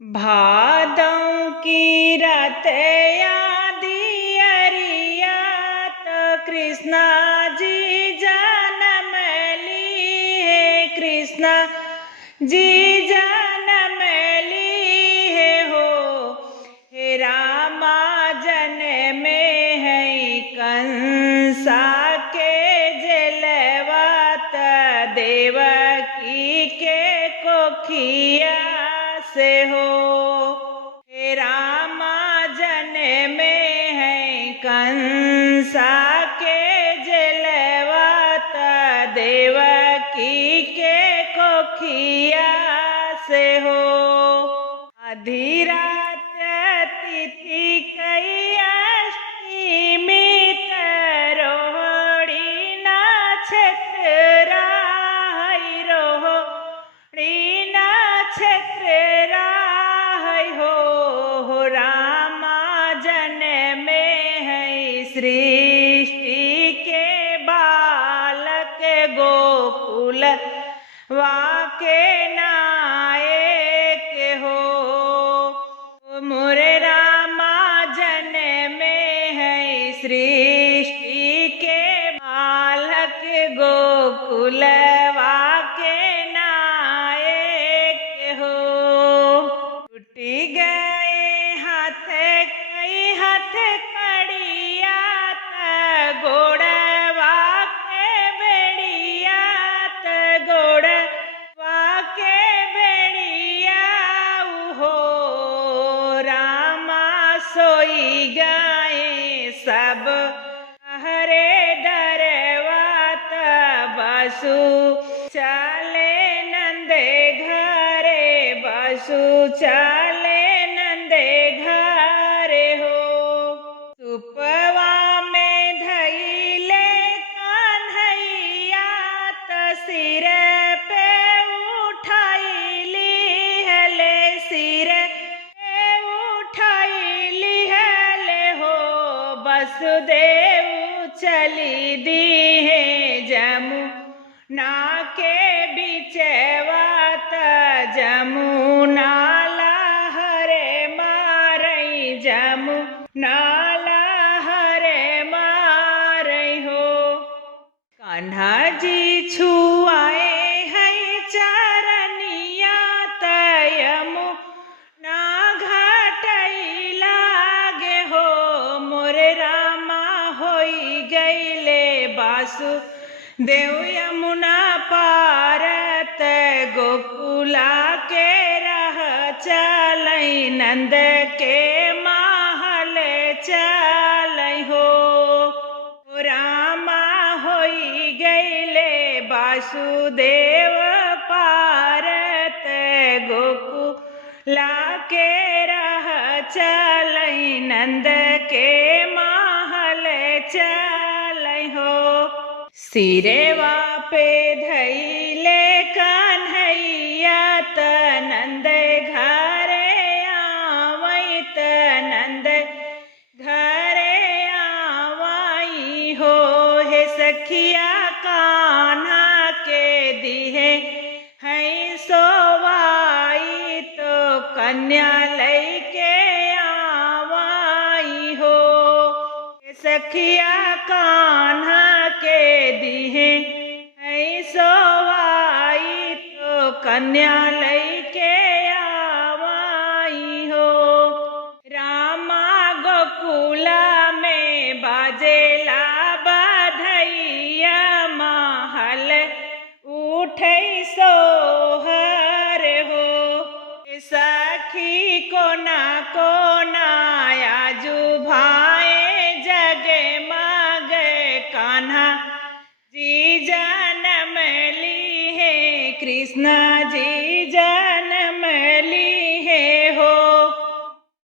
भादों की रात दियरिया तो कृष्णा जी जन्म ली है। कृष्णा जी जन्म ली है हो। हे रामा जन्म में है कंसा के जलवा देवकी के कोखिया से हो। हे रामा जन्म में है कंसा के जलवा देवकी के कोखिया से हो। आधी रात तिथि कई अष्टमी रोहिणी नक्षत्र रोहिणी नक्षत्र हो। रामा जन्म में है सृष्टि के बालक गोकुल वाके नायक हो। मोरे रामा जन्म में है सृष्टि के बालक गोकुल वाके नायक हो। टूटी गए हाथ कई हाथ कड़िया गोड़वा के बेड़िया गोड़वा के बेड़िया हो। रामा सोई गए सब हरे डरवा बसु चले नंदे घरे बसु चले नंदे घरे हो। सुपवा में धैले कन्हैया सिर पे उठाइली हले सिर पे उठाइली हले हो। वसुदेव चली दी है जमुना के बिचवा जमुना लहरे मारई जमुना लहरे मारई हो। कान्हा जी छुआए है चरनिया यमुना घाटई लागे हो। मोरे रामा होई गईले बासु देव यमुना पारत गोकुला के रह चलई नंद के महल चलई हो। रामा होई गईले वासुदेव पारत गोकुला के रह चलई नंद के महल चलई हो। सिरेवा पे धैले कन्हैया नंद घरे आवई नंद घरे आवई हो। हे सखिया कान्हा के दिहे है सोवाई तो कन्या लैके आवई हो। हे सखिया कान्हा के दिहे है सोवाई तो कन्या लैके आवई हो। रामा गोकुला में बाजेला बधैया महल उठै सोहर हो। सखी कोना कोना आजू भाए जगे मागे कान्हा जी जन्म ली है। कृष्णा जी